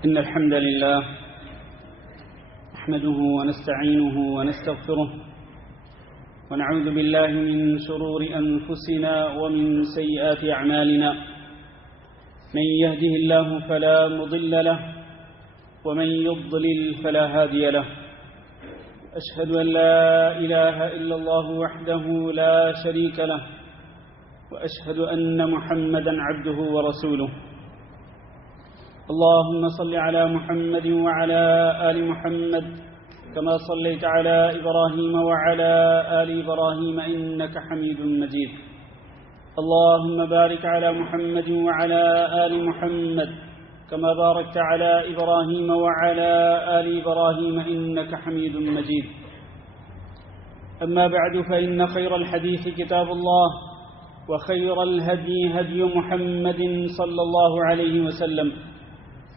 إن الحمد لله نحمده ونستعينه ونستغفره ونعوذ بالله من شرور أنفسنا ومن سيئات أعمالنا. من يهده الله فلا مضل له ومن يضلل فلا هادي له. أشهد أن لا إله إلا الله وحده لا شريك له وأشهد أن محمدا عبده ورسوله. اللهم صل على محمد وعلى آل محمد كما صليت على إبراهيم وعلى آل إبراهيم إنك حميد مجيد. اللهم بارك على محمد وعلى آل محمد كما باركت على إبراهيم وعلى آل إبراهيم إنك حميد مجيد. أما بعد، فإن خير الحديث كتاب الله، وخير الهدي هدي محمد صلى الله عليه وسلم،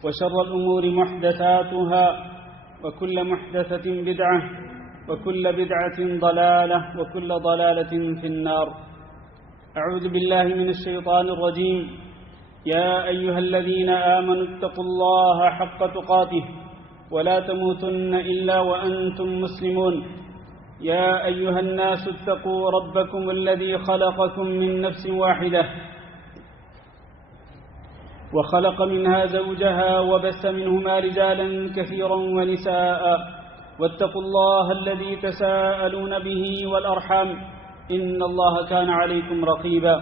وشر الأمور محدثاتها، وكل محدثة بدعة، وكل بدعة ضلالة، وكل ضلالة في النار. أعوذ بالله من الشيطان الرجيم. يا أيها الذين آمنوا اتقوا الله حق تقاته ولا تموتن إلا وأنتم مسلمون. يا أيها الناس اتقوا ربكم الذي خلقكم من نفس واحدة وخلق منها زوجها وبث منهما رجالا كثيرا ونساء، واتقوا الله الذي تساءلون به والأرحام إن الله كان عليكم رقيبا.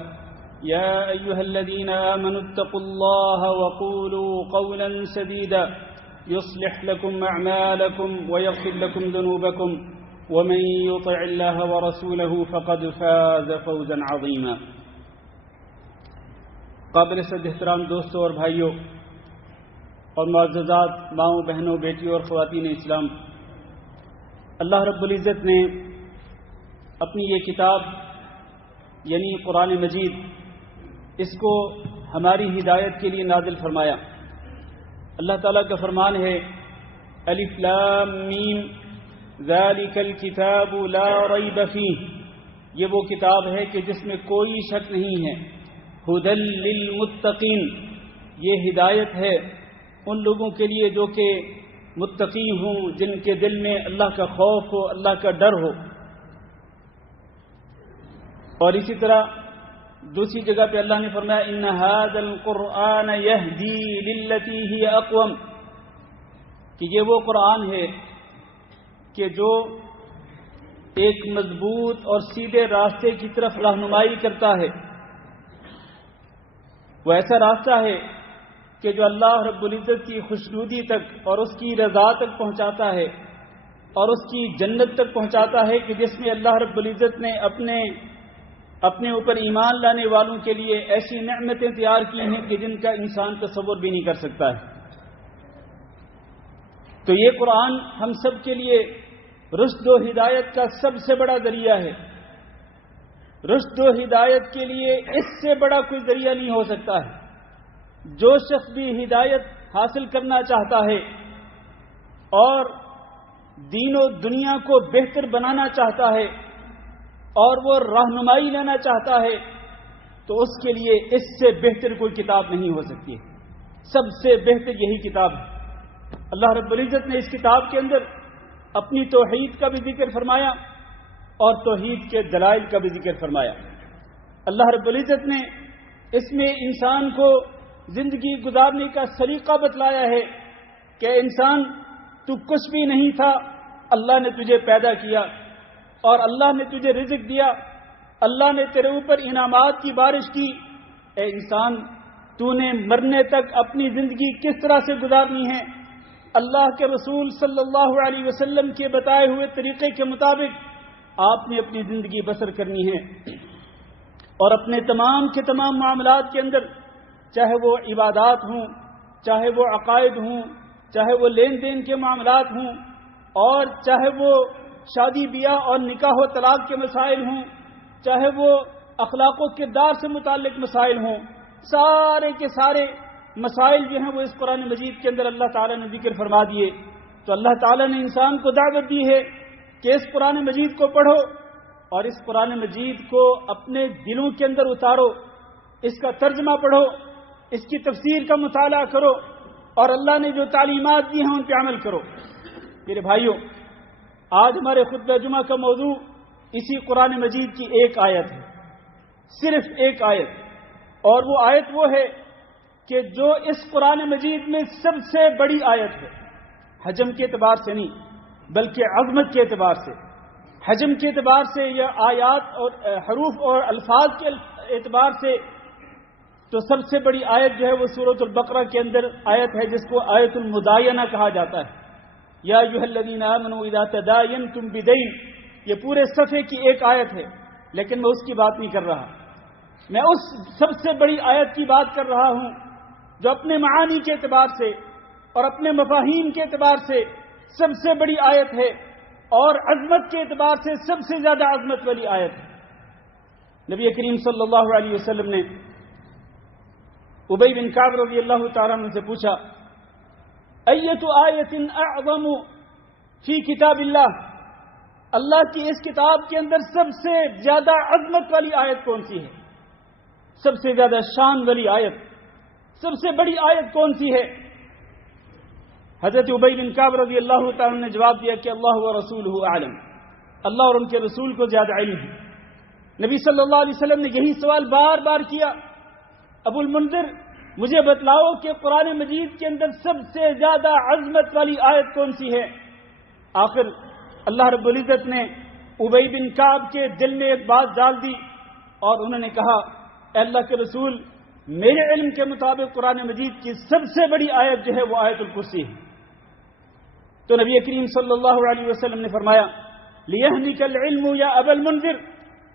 يا أيها الذين آمنوا اتقوا الله وقولوا قولا سديدا يصلح لكم أعمالكم ويغفر لكم ذنوبكم، ومن يطع الله ورسوله فقد فاز فوزا عظيما. قابل صد احترام دوستوں اور بھائیوں اور معززات ماؤں بہنوں بیٹیوں اور خواتین اسلام، اللہ رب العزت نے اپنی یہ کتاب یعنی قرآن مجید، اس کو ہماری ہدایت کے لیے نازل فرمایا. اللہ تعالیٰ کا فرمان ہے، الف لام میم ذالک الکتاب لا ریب فیہ، یہ وہ کتاب ہے کہ جس میں کوئی شک نہیں ہے. ھدی للمتقین، یہ ہدایت ہے ان لوگوں کے لیے جو کہ متقی ہوں، جن کے دل میں اللہ کا خوف ہو، اللہ کا ڈر ہو. اور اسی طرح دوسری جگہ پہ اللہ نے فرمایا، ان ھذا القرآن یہدی للتی ہی اقوم، کہ یہ وہ قرآن ہے کہ جو ایک مضبوط اور سیدھے راستے کی طرف رہنمائی کرتا ہے. وہ ایسا راستہ ہے کہ جو اللہ رب العزت کی خوشنودی تک اور اس کی رضا تک پہنچاتا ہے، اور اس کی جنت تک پہنچاتا ہے، کہ جس میں اللہ رب العزت نے اپنے اوپر ایمان لانے والوں کے لیے ایسی نعمتیں تیار کی ہیں کہ جن کا انسان تصور بھی نہیں کر سکتا ہے. تو یہ قرآن ہم سب کے لیے رشد و ہدایت کا سب سے بڑا ذریعہ ہے. رشد و ہدایت کے لیے اس سے بڑا کوئی ذریعہ نہیں ہو سکتا ہے. جو شخص بھی ہدایت حاصل کرنا چاہتا ہے اور دین و دنیا کو بہتر بنانا چاہتا ہے اور وہ رہنمائی لینا چاہتا ہے، تو اس کے لیے اس سے بہتر کوئی کتاب نہیں ہو سکتی. سب سے بہتر یہی کتاب ہے. اللہ رب العزت نے اس کتاب کے اندر اپنی توحید کا بھی ذکر فرمایا اور توحید کے دلائل کا بھی ذکر فرمایا. اللہ رب العزت نے اس میں انسان کو زندگی گزارنے کا سلیقہ بتلایا ہے کہ انسان، تو کچھ بھی نہیں تھا، اللہ نے تجھے پیدا کیا اور اللہ نے تجھے رزق دیا، اللہ نے تیرے اوپر انعامات کی بارش کی. اے انسان، تو نے مرنے تک اپنی زندگی کس طرح سے گزارنی ہے، اللہ کے رسول صلی اللہ علیہ وسلم کے بتائے ہوئے طریقے کے مطابق آپ نے اپنی زندگی بسر کرنی ہے. اور اپنے تمام کے تمام معاملات کے اندر، چاہے وہ عبادات ہوں، چاہے وہ عقائد ہوں، چاہے وہ لین دین کے معاملات ہوں، اور چاہے وہ شادی بیاہ اور نکاح و طلاق کے مسائل ہوں، چاہے وہ اخلاق و کردار سے متعلق مسائل ہوں، سارے کے سارے مسائل جو ہیں وہ اس قرآن مجید کے اندر اللہ تعالیٰ نے ذکر فرما دیے. تو اللہ تعالیٰ نے انسان کو دعوت دی ہے کہ اس قرآن مجید کو پڑھو اور اس قرآن مجید کو اپنے دلوں کے اندر اتارو، اس کا ترجمہ پڑھو، اس کی تفسیر کا مطالعہ کرو، اور اللہ نے جو تعلیمات دی ہیں ان پہ عمل کرو۔ میرے بھائیوں، آج ہمارے خطبہ جمعہ کا موضوع اسی قرآن مجید کی ایک آیت ہے، صرف ایک آیت، اور وہ آیت وہ ہے کہ جو اس قرآن مجید میں سب سے بڑی آیت ہے، حجم کے اعتبار سے نہیں بلکہ عظمت کے اعتبار سے۔ حجم کے اعتبار سے یا آیات اور حروف اور الفاظ کے اعتبار سے تو سب سے بڑی آیت جو ہے وہ سورۃ البقرہ کے اندر آیت ہے جس کو آیت المداینہ کہا جاتا ہے۔ یا ایھا الذین آمنوا اذا تداینتم بدین، یہ پورے صفحے کی ایک آیت ہے، لیکن میں اس کی بات نہیں کر رہا، میں اس سب سے بڑی آیت کی بات کر رہا ہوں جو اپنے معانی کے اعتبار سے اور اپنے مفاہیم کے اعتبار سے سب سے بڑی آیت ہے اور عظمت کے اعتبار سے سب سے زیادہ عظمت والی آیت ہے۔ نبی کریم صلی اللہ علیہ وسلم نے ابی بن کعب رضی اللہ تعالیٰ عنہ سے پوچھا، ایت آیت اعظم فی کتاب اللہ، اللہ کی اس کتاب کے اندر سب سے زیادہ عظمت والی آیت کون سی ہے؟ سب سے زیادہ شان والی آیت، سب سے بڑی آیت کون سی ہے؟ حضرت ابی بن کعب رضی اللہ تعالیٰ نے جواب دیا کہ اللہ و رسولہ اعلم، اللہ اور ان کے رسول کو زیادہ علم ہے۔ نبی صلی اللہ علیہ وسلم نے یہی سوال بار بار کیا، ابو المنذر مجھے بتلاؤ کہ قرآن مجید کے اندر سب سے زیادہ عظمت والی آیت کون سی ہے؟ آخر اللہ رب العزت نے ابی بن کعب کے دل میں ایک بات ڈال دی اور انہوں نے کہا، اے اللہ کے رسول، میرے علم کے مطابق قرآن مجید کی سب سے بڑی آیت جو ہے وہ آیت الکرسی ہے۔ تو نبی کریم صلی اللہ علیہ وسلم نے فرمایا، لِيَهْنِكَ الْعِلْمُ يَا أَبَا الْمُنذِرِ،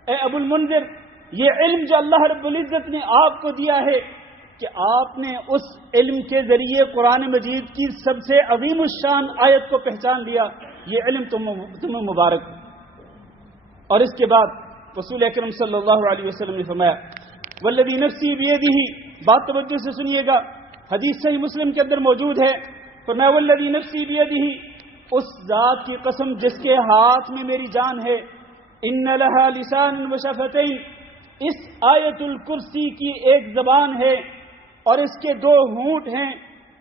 اے ابو المنذر، یہ علم جو اللہ رب العزت نے آپ کو دیا ہے کہ آپ نے اس علم کے ذریعے قرآن مجید کی سب سے عظیم الشان آیت کو پہچان لیا، یہ علم تمہیں مبارک ہو۔ اور اس کے بعد رسول اکرم صلی اللہ علیہ وسلم نے فرمایا، والذی نفسی بیدہ، بات توجہ سے سنیے گا، حدیث صحیح مسلم کے اندر موجود ہے، فرمایا والذی نفسی بیدہ، اس ذات کی قسم جس کے ہاتھ میں میری جان ہے، ان لہا لسان وشفتین، اس آیت الکرسی کی ایک زبان ہے اور اس کے دو ہونٹ ہیں،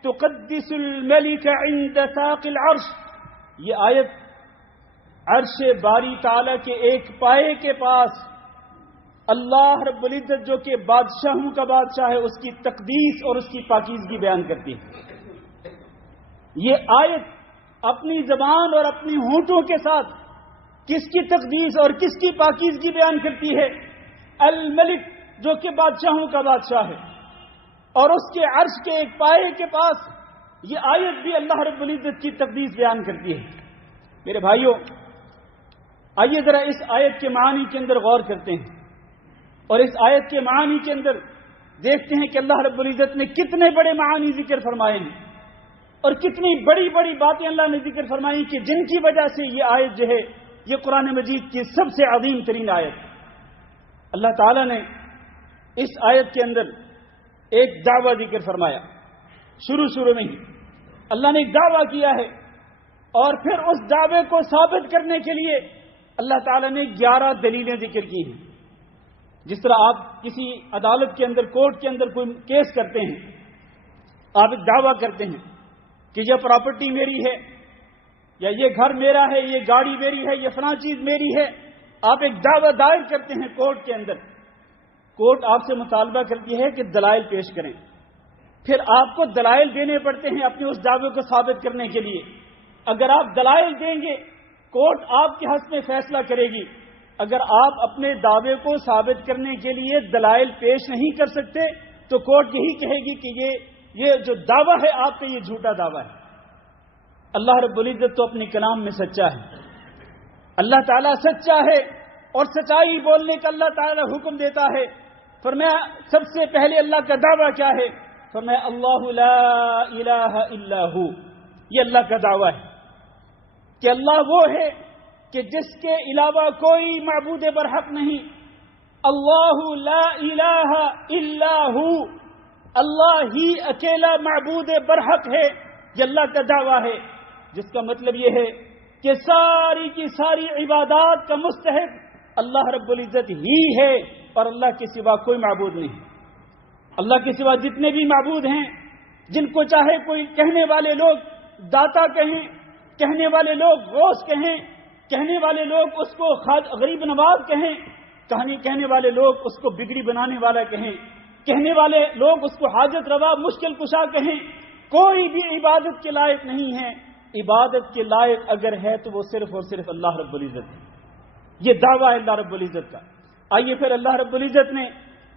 تقدس الملک عند ساق العرش، یہ آیت عرش باری تعالی کے ایک پائے کے پاس اللہ رب العزت جو کہ بادشاہوں کا بادشاہ ہے اس کی تقدیس اور اس کی پاکیزگی بیان کرتی ہے۔ یہ آیت اپنی زبان اور اپنی ہونٹوں کے ساتھ کس کی تقدیس اور کس کی پاکیزگی بیان کرتی ہے؟ الملک جو کہ بادشاہوں کا بادشاہ ہے، اور اس کے عرش کے ایک پائے کے پاس یہ آیت بھی اللہ رب العزت کی تقدیس بیان کرتی ہے۔ میرے بھائیوں، آئیے ذرا اس آیت کے معانی کے اندر غور کرتے ہیں اور اس آیت کے معانی کے اندر دیکھتے ہیں کہ اللہ رب العزت نے کتنے بڑے معانی ذکر فرمائے ہیں اور کتنی بڑی بڑی باتیں اللہ نے ذکر فرمائی کہ جن کی وجہ سے یہ آیت جو ہے یہ قرآن مجید کی سب سے عظیم ترین آیت ہے۔ اللہ تعالیٰ نے اس آیت کے اندر ایک دعویٰ ذکر فرمایا، شروع میں ہی اللہ نے ایک دعویٰ کیا ہے اور پھر اس دعوے کو ثابت کرنے کے لیے اللہ تعالیٰ نے 11 دلیلیں ذکر کی ہیں۔ جس طرح آپ کسی عدالت کے اندر، کورٹ کے اندر کوئی کیس کرتے ہیں، آپ ایک دعویٰ کرتے ہیں کہ یہ پراپرٹی میری ہے، یا یہ گھر میرا ہے، یہ گاڑی میری ہے، یہ فلاں چیز میری ہے، آپ ایک دعویٰ دائر کرتے ہیں کورٹ کے اندر۔ کورٹ آپ سے مطالبہ کرتی ہے کہ دلائل پیش کریں، پھر آپ کو دلائل دینے پڑتے ہیں اپنے اس دعوے کو ثابت کرنے کے لیے۔ اگر آپ دلائل دیں گے کورٹ آپ کے حق میں فیصلہ کرے گی، اگر آپ اپنے دعوے کو ثابت کرنے کے لیے دلائل پیش نہیں کر سکتے تو کورٹ یہی کہے گی کہ یہ جو دعویٰ ہے آپ کا یہ جھوٹا دعویٰ ہے۔ اللہ رب العزت تو اپنے کلام میں سچا ہے، اللہ تعالیٰ سچا ہے اور سچائی بولنے کا اللہ تعالیٰ حکم دیتا ہے۔ فرمایا سب سے پہلے اللہ کا دعویٰ کیا ہے؟ فرمایا اللہ لا الہ الا ہو، یہ اللہ کا دعویٰ ہے کہ اللہ وہ ہے کہ جس کے علاوہ کوئی معبود برحق نہیں۔ اللہ لا الہ الا ہو، اللہ ہی اکیلا معبود برحق ہے، یہ اللہ کا دعویٰ ہے، جس کا مطلب یہ ہے کہ ساری کی ساری عبادات کا مستحق اللہ رب العزت ہی ہے اور اللہ کے سوا کوئی معبود نہیں۔ اللہ کے سوا جتنے بھی معبود ہیں جن کو چاہے کوئی کہنے والے لوگ داتا کہیں، کہنے والے لوگ غوث کہیں، کہنے والے لوگ اس کو غریب نواز کہیں، کہنے والے لوگ اس کو بگڑی بنانے والا کہیں، کہنے والے لوگ اس کو حاجت روا مشکل کشا کہیں، کوئی بھی عبادت کے لائق نہیں ہے۔ عبادت کے لائق اگر ہے تو وہ صرف اور صرف اللہ رب العزت ہے۔ یہ دعویٰ ہے اللہ رب العزت کا۔ آئیے پھر اللہ رب العزت نے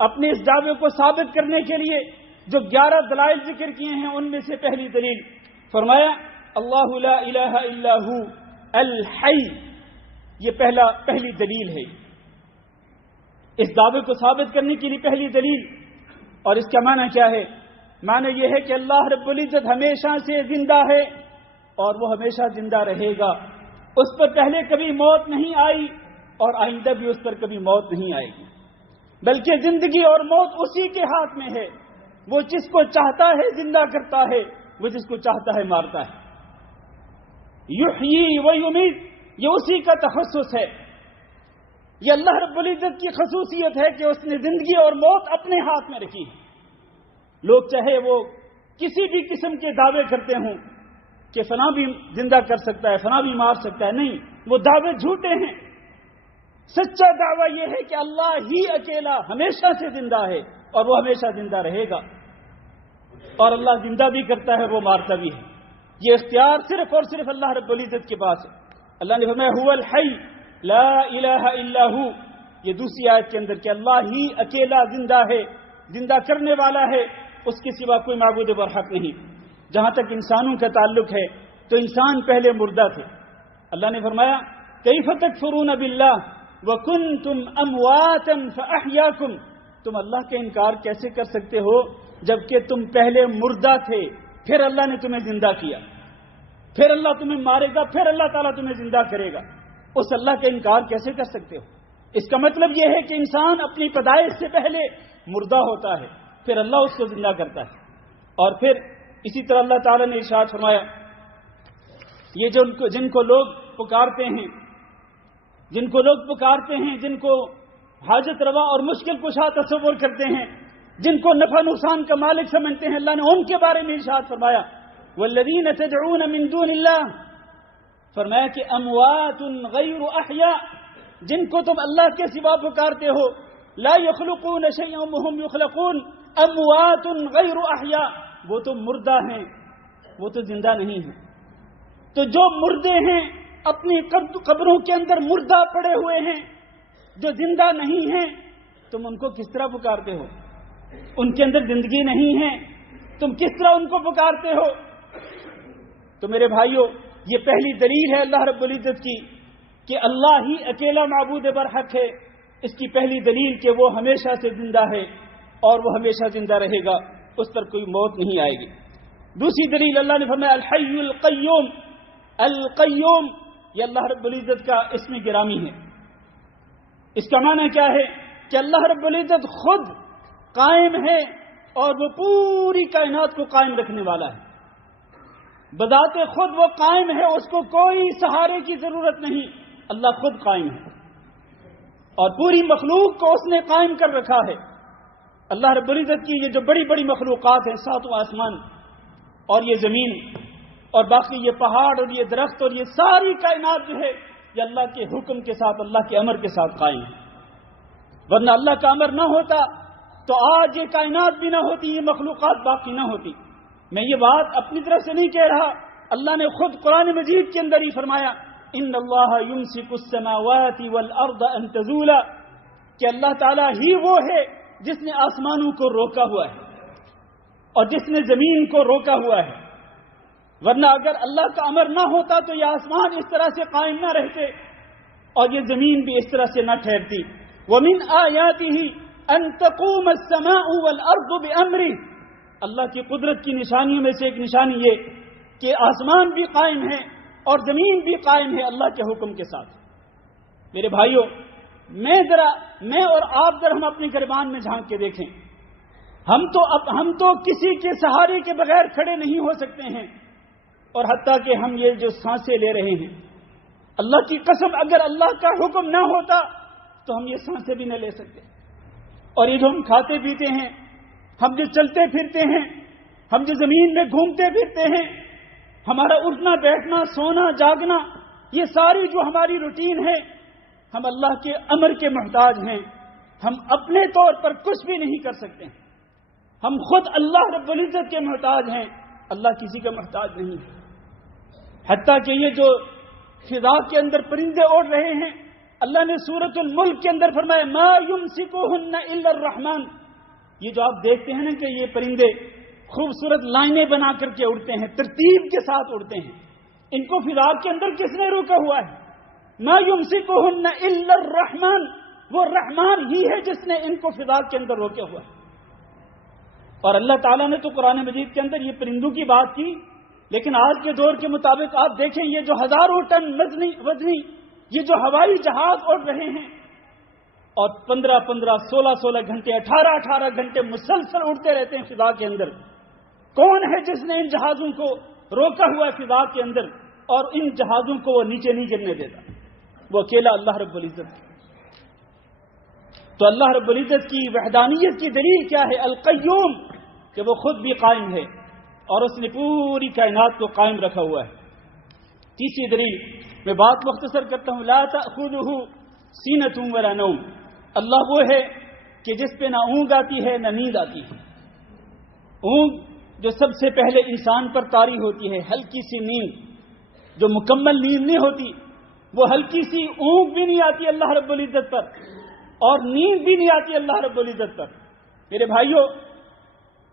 اپنے اس دعوے کو ثابت کرنے کے لیے جو 11 دلائل ذکر کیے ہیں ان میں سے پہلی دلیل فرمایا اللہ لا الہ الا ہو الحی، یہ پہلی دلیل ہے اس دعوے کو ثابت کرنے کے لیے پہلی دلیل۔ اور اس کا معنی کیا ہے؟ معنی یہ ہے کہ اللہ رب العزت ہمیشہ سے زندہ ہے اور وہ ہمیشہ زندہ رہے گا۔ اس پر پہلے کبھی موت نہیں آئی اور آئندہ بھی اس پر کبھی موت نہیں آئے گی، بلکہ زندگی اور موت اسی کے ہاتھ میں ہے۔ وہ جس کو چاہتا ہے زندہ کرتا ہے، وہ جس کو چاہتا ہے مارتا ہے۔ یحیی و یمیت، یہ اسی کا تخصص ہے۔ یہ اللہ رب العزت کی خصوصیت ہے کہ اس نے زندگی اور موت اپنے ہاتھ میں رکھی ہے۔ لوگ چاہے وہ کسی بھی قسم کے دعوے کرتے ہوں کہ فلاں بھی زندہ کر سکتا ہے، فلاں بھی مار سکتا ہے، نہیں، وہ دعوے جھوٹے ہیں۔ سچا دعویٰ یہ ہے کہ اللہ ہی اکیلا ہمیشہ سے زندہ ہے اور وہ ہمیشہ زندہ رہے گا، اور اللہ زندہ بھی کرتا ہے، وہ مارتا بھی ہے۔ یہ اختیار صرف اور صرف اللہ رب العزت کے پاس ہے۔ اللہ نے فرمایا هو الحی لا الہ الا ہو، یہ دوسری آیت کے اندر کہ اللہ ہی اکیلا زندہ ہے، زندہ کرنے والا ہے، اس کے سوا کوئی معبود برحق نہیں۔ جہاں تک انسانوں کا تعلق ہے تو انسان پہلے مردہ تھے۔ اللہ نے فرمایا کیف تکفرون باللہ وکنتم امواتا فاحیاکم، تم اللہ کا انکار کیسے کر سکتے ہو جبکہ تم پہلے مردہ تھے، پھر اللہ نے تمہیں زندہ کیا، پھر اللہ تمہیں مارے گا، پھر اللہ تعالیٰ تمہیں زندہ کرے گا۔ اس اللہ کا انکار کیسے کر سکتے ہو؟ اس کا مطلب یہ ہے کہ انسان اپنی پیدائش سے پہلے مردہ ہوتا ہے، پھر اللہ اس کو زندہ کرتا ہے۔ اور پھر اسی طرح اللہ تعالیٰ نے ارشاد فرمایا یہ جن کو لوگ پکارتے ہیں، جن کو حاجت روا اور مشکل کشا تصور کرتے ہیں، جن کو نفع نقصان کا مالک سمجھتے ہیں، اللہ نے ان کے بارے میں ارشاد فرمایا والذین تدعون من دون اللہ، فرمایا کہ اموات غیر احیاء، جن کو تم اللہ کے سوا پکارتے ہو، لا یخلقون شیئا وهم یخلقون، اموات غیر احیاء، وہ تو مردہ ہیں، وہ تو زندہ نہیں ہیں۔ تو جو مردے ہیں اپنی قبروں کے اندر مردہ پڑے ہوئے ہیں، جو زندہ نہیں ہیں، تم ان کو کس طرح پکارتے ہو؟ ان کے اندر زندگی نہیں ہے، تم کس طرح ان کو پکارتے ہو؟ تو میرے بھائیوں، یہ پہلی دلیل ہے اللہ رب العزت کی کہ اللہ ہی اکیلا معبود برحق ہے۔ اس کی پہلی دلیل کہ وہ ہمیشہ سے زندہ ہے اور وہ ہمیشہ زندہ رہے گا، اس پر کوئی موت نہیں آئے گی۔ دوسری دلیل اللہ نے فرمایا الحی القیوم، القیوم یہ اللہ رب العزت کا اسم گرامی ہے۔ اس کا معنی کیا ہے کہ اللہ رب العزت خود قائم ہے اور وہ پوری کائنات کو قائم رکھنے والا ہے۔ بذات خود وہ قائم ہے، اس کو کوئی سہارے کی ضرورت نہیں، اللہ خود قائم ہے اور پوری مخلوق کو اس نے قائم کر رکھا ہے۔ اللہ رب العزت کی یہ جو بڑی بڑی مخلوقات ہیں، ساتوں آسمان اور یہ زمین اور باقی یہ پہاڑ اور یہ درخت اور یہ ساری کائنات جو ہے، یہ اللہ کے حکم کے ساتھ، اللہ کے امر کے ساتھ قائم ہے۔ ورنہ اللہ کا امر نہ ہوتا تو آج یہ کائنات بھی نہ ہوتی، یہ مخلوقات باقی نہ ہوتی۔ میں یہ بات اپنی طرف سے نہیں کہہ رہا، اللہ نے خود قرآن مجید کے اندر ہی فرمایا ان اللہ یمسک السماوات والارض ان تزولا، کہ اللہ تعالیٰ ہی وہ ہے جس نے آسمانوں کو روکا ہوا ہے اور جس نے زمین کو روکا ہوا ہے۔ ورنہ اگر اللہ کا امر نہ ہوتا تو یہ آسمان اس طرح سے قائم نہ رہتے اور یہ زمین بھی اس طرح سے نہ ٹھہرتی۔ وَمِنْ آيَاتِهِ أَن تَقُومَ السَّمَاءُ وَالْأَرْضُ بِأَمْرِهِ، اللہ کی قدرت کی نشانیوں میں سے ایک نشانی یہ کہ آسمان بھی قائم ہے اور زمین بھی قائم ہے اللہ کے حکم کے ساتھ۔ میرے بھائیوں، میں اور آپ ذرا ہم اپنے گریبان میں جھانک کے دیکھیں، ہم تو کسی کے سہارے کے بغیر کھڑے نہیں ہو سکتے ہیں، اور حتیٰ کہ ہم یہ جو سانسیں لے رہے ہیں، اللہ کی قسم اگر اللہ کا حکم نہ ہوتا تو ہم یہ سانسیں بھی نہ لے سکتے۔ اور یہ جو ہم کھاتے پیتے ہیں، ہم جو چلتے پھرتے ہیں، ہم جو زمین میں گھومتے پھرتے ہیں، ہمارا اٹھنا بیٹھنا سونا جاگنا، یہ ساری جو ہماری روٹین ہے، ہم اللہ کے امر کے محتاج ہیں. ہم اپنے طور پر کچھ بھی نہیں کر سکتے. ہم خود اللہ رب العزت کے محتاج ہیں، اللہ کسی کا محتاج نہیں ہے. حتیٰ کہ یہ جو فضا کے اندر پرندے اڑ رہے ہیں، اللہ نے سورۃ الملک کے اندر فرمایا ما یمسکہن الا الرحمن. یہ جو آپ دیکھتے ہیں نا کہ یہ پرندے خوبصورت لائنیں بنا کر کے اڑتے ہیں، ترتیب کے ساتھ اڑتے ہیں، ان کو فضا کے اندر کس نے روکا ہوا ہے؟ ما یمسکہن الا الرحمن، وہ رحمان ہی ہے جس نے ان کو فضا کے اندر روکا ہوا ہے. اور اللہ تعالیٰ نے تو قرآن مجید کے اندر یہ پرندوں کی بات کی، لیکن آج کے دور کے مطابق آپ دیکھیں یہ جو ہزاروں ٹن وزنی یہ جو ہوائی جہاز اڑ رہے ہیں اور 15 16 گھنٹے 18 گھنٹے مسلسل اڑتے رہتے ہیں فضا کے اندر، کون ہے جس نے ان جہازوں کو روکا ہوا ہے فضا کے اندر اور ان جہازوں کو وہ نیچے نہیں گرنے دیتا؟ وہ اکیلا اللہ رب العزت. تو اللہ رب العزت کی وحدانیت کی دلیل کیا ہے؟ القیوم، کہ وہ خود بھی قائم ہے اور اس نے پوری کائنات کو قائم رکھا ہوا ہے. تیسری دلیل میں بات مختصر کرتا ہوں، لا تأخذہ سینۃ ولا نوم. اللہ وہ ہے کہ جس پہ نہ اونگ آتی ہے نہ نیند آتی ہے. اونگ جو سب سے پہلے انسان پر طاری ہوتی ہے، ہلکی سی نیند جو مکمل نیند نہیں ہوتی، وہ ہلکی سی اونگ بھی نہیں آتی اللہ رب العزت پر اور نیند بھی نہیں آتی اللہ رب العزت پر. میرے بھائیوں،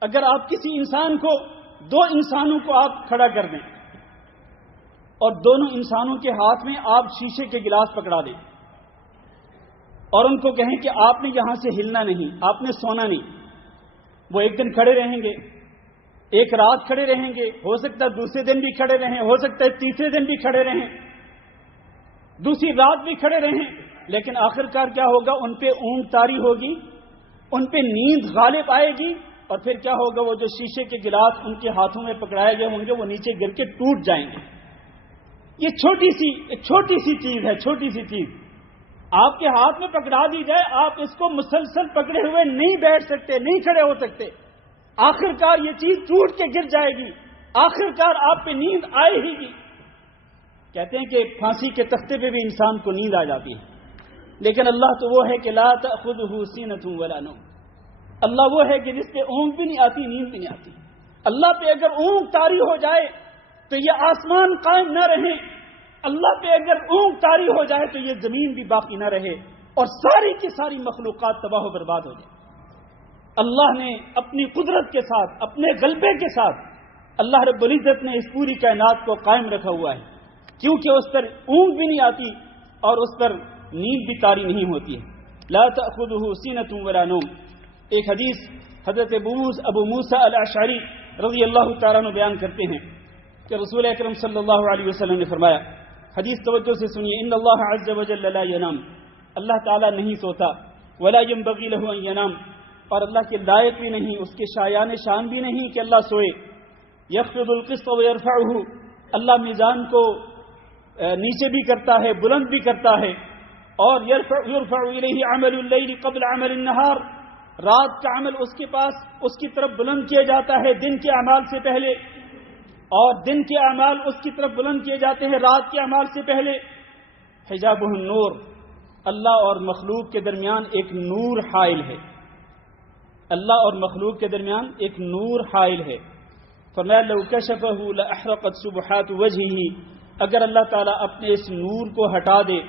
اگر آپ کسی انسان کو، دو انسانوں کو آپ کھڑا کر دیں اور دونوں انسانوں کے ہاتھ میں آپ شیشے کے گلاس پکڑا دیں اور ان کو کہیں کہ آپ نے یہاں سے ہلنا نہیں، آپ نے سونا نہیں، وہ ایک دن کھڑے رہیں گے، ایک رات کھڑے رہیں گے، ہو سکتا ہے دوسرے دن بھی کھڑے رہیں، ہو سکتا ہے تیسرے دن بھی کھڑے رہیں، دوسری رات بھی کھڑے رہیں، لیکن آخرکار کیا ہوگا؟ ان پہ اونگ طاری ہوگی، ان پہ نیند غالب آئے گی اور پھر کیا ہوگا؟ وہ جو شیشے کے گلاس ان کے ہاتھوں میں پکڑائے گئے ہوں گے وہ نیچے گر کے ٹوٹ جائیں گے. یہ چھوٹی سی چیز ہے، چھوٹی سی چیز آپ کے ہاتھ میں پکڑا دی جائے، آپ اس کو مسلسل پکڑے ہوئے نہیں بیٹھ سکتے، نہیں کھڑے ہو سکتے. آخرکار یہ چیز ٹوٹ کے گر جائے گی، آخرکار آپ پہ نیند آئے ہی گی. کہتے ہیں کہ پھانسی کے تختے پہ بھی انسان کو نیند آ جاتی ہے، لیکن اللہ تو وہ ہے کہ لا تأخذہ سینۃ ولا نوم. اللہ وہ ہے کہ جس پہ اونگ بھی نہیں آتی، نیند بھی نہیں آتی. اللہ پہ اگر اونگ طاری ہو جائے تو یہ آسمان قائم نہ رہے، اللہ پہ اگر اونگ طاری ہو جائے تو یہ زمین بھی باقی نہ رہے اور ساری کی ساری مخلوقات تباہ و برباد ہو جائے. اللہ نے اپنی قدرت کے ساتھ، اپنے غلبے کے ساتھ اللہ رب العزت نے اس پوری کائنات کو قائم رکھا ہوا ہے، کیونکہ اس پر اونگ بھی نہیں آتی اور اس پر نیند بھی طاری نہیں ہوتی ہے. لا تأخذہ سینۃ ولا نوم. ایک حدیث حضرت ابو موسیٰ الاشعری رضی اللہ تعالیٰ عنہ بیان کرتے ہیں کہ رسول اکرم صلی اللہ علیہ وسلم نے فرمایا، حدیث توجہ سے سنیے، ان اللہ عز وجل لا ینام، اللہ تعالیٰ نہیں سوتا، ولا ينبغي له ان ینام، اور اللہ کے لائق بھی نہیں، اس کے شایان شان بھی نہیں کہ اللہ سوئے. یخفض القسط ویرفعہ، اللہ میزان کو نیچے بھی کرتا ہے، بلند بھی کرتا ہے. اور یرفع الیہ عمل اللیل قبل عمل النہار، رات کا عمل اس کے پاس، اس کی طرف بلند کیا جاتا ہے دن کے اعمال سے پہلے، اور دن کے اعمال اس کی طرف بلند کیے جاتے ہیں رات کے اعمال سے پہلے. حجابہ النور، اللہ اور مخلوق کے درمیان ایک نور حائل ہے، اللہ اور مخلوق کے درمیان ایک نور حائل ہے. فرمایا لو کشفہ لاحرقت سبحات وجہہ، اگر اللہ تعالیٰ اپنے اس نور کو ہٹا دے،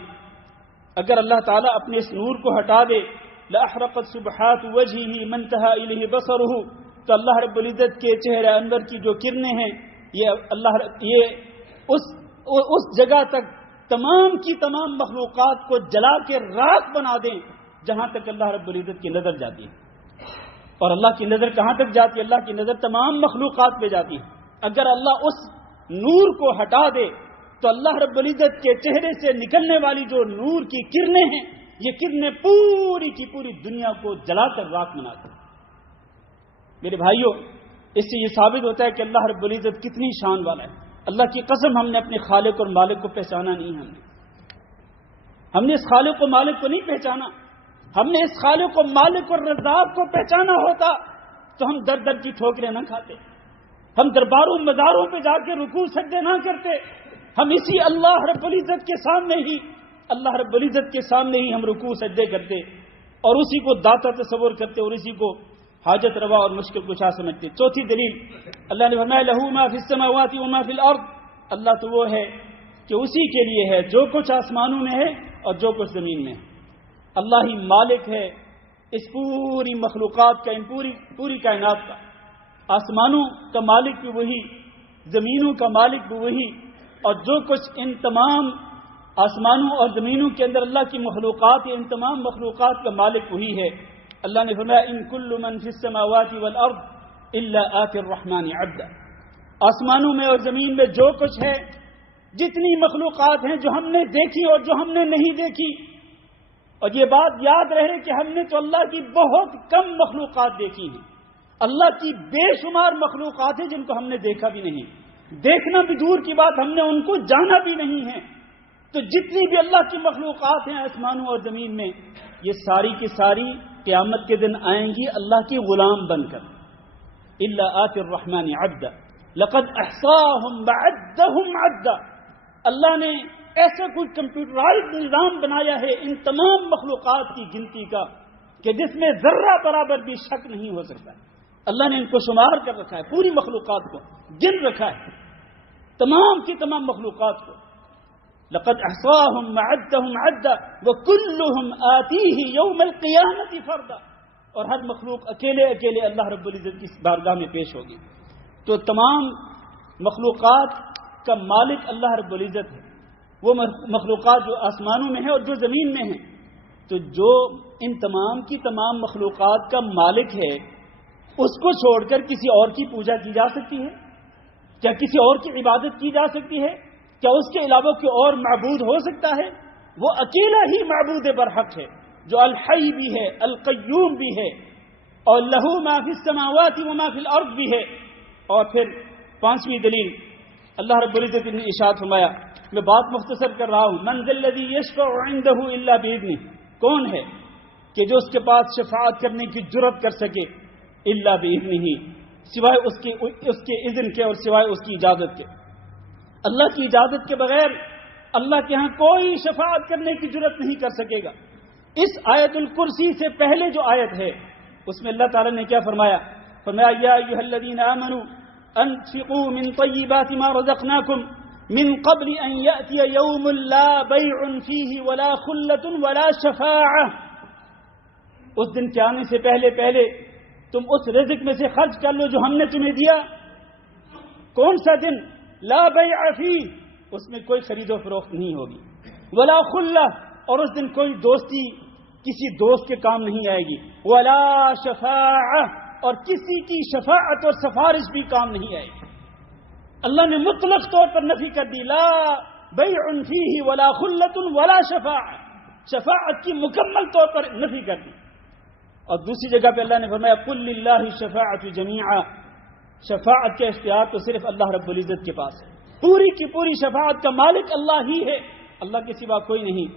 اگر اللہ تعالیٰ اپنے اس نور کو ہٹا دے، لاحرقت سبحات وجہہ منتہا الیہ بصرہ، تو اللہ رب العزت کے چہرہ انور کی جو کرنیں ہیں یہ اس جگہ تک تمام کی تمام مخلوقات کو جلا کے راکھ بنا دیں جہاں تک اللہ رب العزت کی نظر جاتی ہے. اور اللہ کی نظر کہاں تک جاتی ہے؟ اللہ کی نظر تمام مخلوقات پہ جاتی ہے. اگر اللہ اس نور کو ہٹا دے تو اللہ رب العزت کے چہرے سے نکلنے والی جو نور کی کرنیں ہیں، یہ کرنیں پوری کی پوری دنیا کو جلا کر راکھ بنا دیں. میرے بھائیوں، اس سے یہ ثابت ہوتا ہے کہ اللہ رب العزت کتنی شان والا ہے. اللہ کی قسم ہم نے اپنے خالق اور مالک کو پہچانا نہیں. ہم نے اس خالق و مالک کو نہیں پہچانا. ہم نے اس خالق و مالک اور رزاق کو پہچانا ہوتا تو ہم در در کی ٹھوکریں نہ کھاتے. ہم درباروں مزاروں پہ جا کے رکوع سجدے نہ کرتے، ہم اسی اللہ رب العزت کے سامنے ہی ہم رکوع سجدے کرتے اور اسی کو داتا تصور کرتے اور اسی کو حاجت روا اور مشکل کشا سمجھتے۔ چوتھی دلیل، اللہ نے فرمایا لہو ما فی السماوات وما فی الارض، اللہ تو وہ ہے کہ اسی کے لیے ہے جو کچھ آسمانوں میں ہے اور جو کچھ زمین میں ہے۔ اللہ ہی مالک ہے اس پوری مخلوقات کا، ان پوری کائنات کا۔ آسمانوں کا مالک بھی وہی، زمینوں کا مالک بھی وہی، اور جو کچھ ان تمام آسمانوں اور زمینوں کے اندر اللہ کی مخلوقات ہے، ان تمام مخلوقات کا مالک وہی ہے۔ اللہ نے فرمایا ان کل من فی السماوات والارض الا آتی الرحمن عبدا، آسمانوں میں اور زمین میں جو کچھ ہے، جتنی مخلوقات ہیں جو ہم نے دیکھی اور جو ہم نے نہیں دیکھی، اور یہ بات یاد رہے کہ ہم نے تو اللہ کی بہت کم مخلوقات دیکھی ہیں، اللہ کی بے شمار مخلوقات ہیں جن کو ہم نے دیکھا بھی نہیں، دیکھنا بھی دور کی بات، ہم نے ان کو جانا بھی نہیں ہے۔ تو جتنی بھی اللہ کی مخلوقات ہیں آسمانوں اور زمین میں، یہ ساری کی ساری قیامت کے دن آئیں گی اللہ کی غلام بن کر۔ الا آتی الرحمن عبدا لقد احصاهم وعدهم عدا، اللہ نے ایسا کوئی کمپیوٹرائز نظام بنایا ہے ان تمام مخلوقات کی گنتی کا کہ جس میں ذرہ برابر بھی شک نہیں ہو سکتا۔ اللہ نے ان کو شمار کر رکھا ہے، پوری مخلوقات کو گن رکھا ہے، تمام کی تمام مخلوقات کو۔ لقد احصاهم وعدهم عدا وكلهم آتيه يوم القيامة فردا، اور ہر مخلوق اکیلے اکیلے اللہ رب العزت کی بارگاہ میں پیش ہوگی۔ تو تمام مخلوقات کا مالک اللہ رب العزت ہے، وہ مخلوقات جو آسمانوں میں ہیں اور جو زمین میں ہیں۔ تو جو ان تمام کی تمام مخلوقات کا مالک ہے، اس کو چھوڑ کر کسی اور کی پوجا کی جا سکتی ہے؟ کیا کسی اور کی عبادت کی جا سکتی ہے؟ کیا اس کے علاوہ کوئی اور معبود ہو سکتا ہے؟ وہ اکیلا ہی معبود برحق ہے، جو الحی بھی ہے، القیوم بھی ہے، اور لہو ما فی السماوات وما فی الارض بھی ہے۔ اور پھر پانچویں دلیل، اللہ رب العزت نے ارشاد فرمایا، میں بات مختصر کر رہا ہوں، من ذا الذی یشفع عنده الا باذنہ، کون ہے کہ جو اس کے پاس شفاعت کرنے کی جرأت کر سکے، الا باذنہ، سوائے اس کے اذن کے اور سوائے اس کی اجازت کے۔ اللہ کی اجازت کے بغیر اللہ کے ہاں کوئی شفاعت کرنے کی جرأت نہیں کر سکے گا۔ اس آیت الکرسی سے پہلے جو آیت ہے اس میں اللہ تعالی نے کیا فرمایا؟ فرمایا یا ایھا الذین آمنوا انفقوا من طیبات ما رزقناکم من قبل ان یأتی یوم لا بیع فیہ ولا خلۃ ولا شفاعہ، اس دن کے آنے سے پہلے تم اس رزق میں سے خرچ کر لو جو ہم نے تمہیں دیا۔ کون سا دن؟ لا بیع فیہ، اس میں کوئی خرید و فروخت نہیں ہوگی، ولا خلہ، اور اس دن کوئی دوستی کسی دوست کے کام نہیں آئے گی، ولا شفاعہ، اور کسی کی شفاعت اور سفارش بھی کام نہیں آئے گی۔ اللہ نے مطلق طور پر نفی کر دی، لا بیع فیہ ولا خلۃ ولا شفاعہ، شفاعت کی مکمل طور پر نفی کر دی۔ اور دوسری جگہ پہ اللہ نے فرمایا قل للہ الشفاعۃ جمیعا، شفاعت کا اختیار تو صرف اللہ رب العزت کے پاس ہے، پوری کی پوری شفاعت کا مالک اللہ ہی ہے، اللہ کے سوا کوئی نہیں۔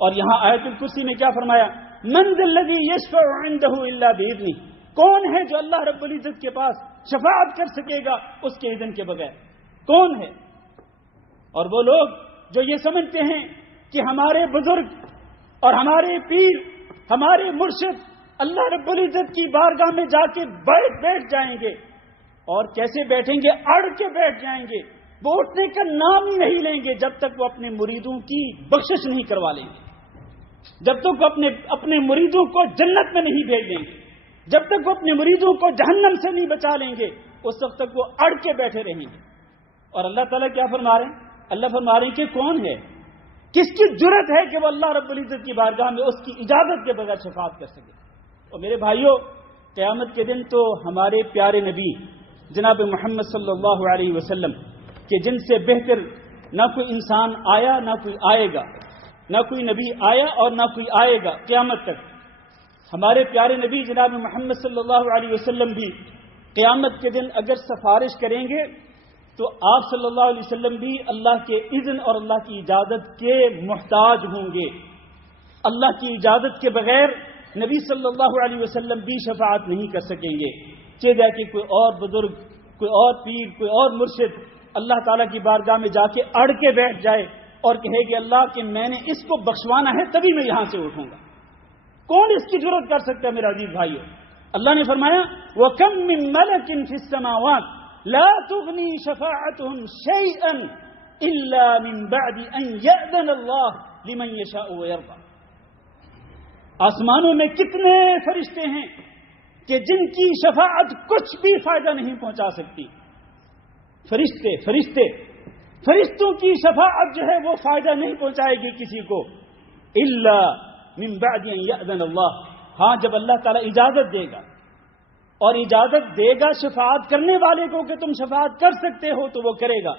اور یہاں آیت الکرسی میں کیا فرمایا؟ من ذا الذی یشفع عنده الا باذنہ، کون ہے جو اللہ رب العزت کے پاس شفاعت کر سکے گا اس کے اذن کے بغیر؟ کون ہے؟ اور وہ لوگ جو یہ سمجھتے ہیں کہ ہمارے بزرگ اور ہمارے پیر، ہمارے مرشد اللہ رب العزت کی بارگاہ میں جا کے بیٹھ جائیں گے، اور کیسے بیٹھیں گے؟ اڑ کے بیٹھ جائیں گے، وہ اٹھنے کا نام ہی نہیں لیں گے جب تک وہ اپنے مریدوں کی بخشش نہیں کروا لیں گے، جب تک وہ اپنے مریدوں کو جنت میں نہیں بھیج دیں گے، جب تک وہ اپنے مریدوں کو جہنم سے نہیں بچا لیں گے، اس وقت تک وہ اڑ کے بیٹھے رہیں گے۔ اور اللہ تعالیٰ کیا فرما رہے ہیں؟ اللہ فرما رہے ہیں کہ کون ہے، کس کی جرأت ہے کہ وہ اللہ رب العزت کی بارگاہ میں اس کی اجازت کے بغیر شفاعت کر سکے؟ اور میرے بھائیوں، قیامت کے دن تو ہمارے پیارے نبی جناب محمد صلی اللہ علیہ وسلم کہ جن سے بہتر نہ کوئی انسان آیا نہ کوئی آئے گا، نہ کوئی نبی آیا اور نہ کوئی آئے گا قیامت تک، ہمارے پیارے نبی جناب محمد صلی اللہ علیہ وسلم بھی قیامت کے دن اگر سفارش کریں گے تو آپ صلی اللہ علیہ وسلم بھی اللہ کے اذن اور اللہ کی اجازت کے محتاج ہوں گے۔ اللہ کی اجازت کے بغیر نبی صلی اللہ علیہ وسلم بھی شفاعت نہیں کر سکیں گے، چاہے کہ کوئی اور بزرگ کوئی اور پیر، کوئی اور مرشد اللہ تعالیٰ کی بارگاہ میں جا کے اڑ کے بیٹھ جائے اور کہے کہ اللہ کہ میں نے اس کو بخشوانا ہے تبھی میں یہاں سے اٹھوں گا؟ کون اس کی جرات کر سکتا ہے میرے عزیز بھائیو؟ اللہ نے فرمایا وَكَم مِّن مَلَكٍ فِي السَّمَاوَاتِ لَا تُغْنِي شَفَاعَتُهُمْ شَيْئًا إِلَّا مِن بَعْدِ أَن يَأْذَنَ اللَّهُ لِمَن يَشَاءُ وَيَرْضَىٰ۔ آسمانوں میں کتنے فرشتے ہیں کہ جن کی شفاعت کچھ بھی فائدہ نہیں پہنچا سکتی۔ فرشتوں کی شفاعت جو ہے وہ فائدہ نہیں پہنچائے گی کسی کو، الا من بعد ان یأذن اللہ، ہاں جب اللہ تعالیٰ اجازت دے گا، اور اجازت دے گا شفاعت کرنے والے کو کہ تم شفاعت کر سکتے ہو تو وہ کرے گا۔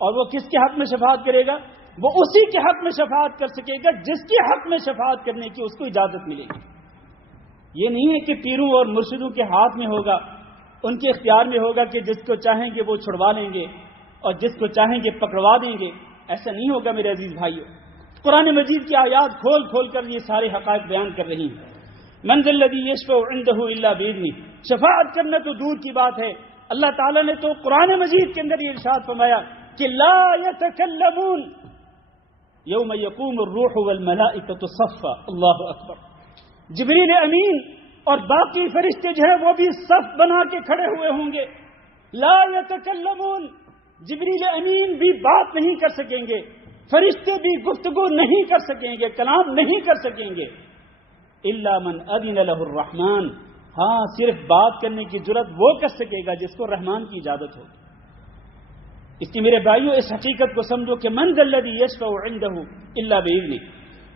اور وہ کس کے حق میں شفاعت کرے گا؟ وہ اسی کے حق میں شفاعت کر سکے گا جس کے حق میں شفاعت کرنے کی اس کو اجازت ملے گی۔ یہ نہیں ہے کہ پیروں اور مرشدوں کے ہاتھ میں ہوگا، ان کے اختیار میں ہوگا کہ جس کو چاہیں گے وہ چھڑوا لیں گے اور جس کو چاہیں گے پکڑوا دیں گے۔ ایسا نہیں ہوگا میرے عزیز بھائیو۔ قرآن مجید کی آیات کھول کھول کر یہ سارے حقائق بیان کر رہی ہیں۔ من ذا الذی یشفع عنده الا باذنہ، شفاعت کرنا تو دور کی بات ہے، اللہ تعالیٰ نے تو قرآن مجید کے اندر یہ ارشاد فرمایا کہ لا یتکلمون یوم یقوم الروح والملائکۃ صفا۔ اللہ اکبر۔ جبریل امین اور باقی فرشتے جو ہیں وہ بھی صف بنا کے کھڑے ہوئے ہوں گے۔ لا یتکلمون، جبریل امین بھی بات نہیں کر سکیں گے، فرشتے بھی گفتگو نہیں کر سکیں گے، کلام نہیں کر سکیں گے۔ الا من اذن له الرحمن، ہاں صرف بات کرنے کی جرات وہ کر سکے گا جس کو رحمان کی اجازت ہوگی۔ اس لیے میرے بھائیوں اس حقیقت کو سمجھو کہ من ذا الذی یشفع عنده الا باذنہ۔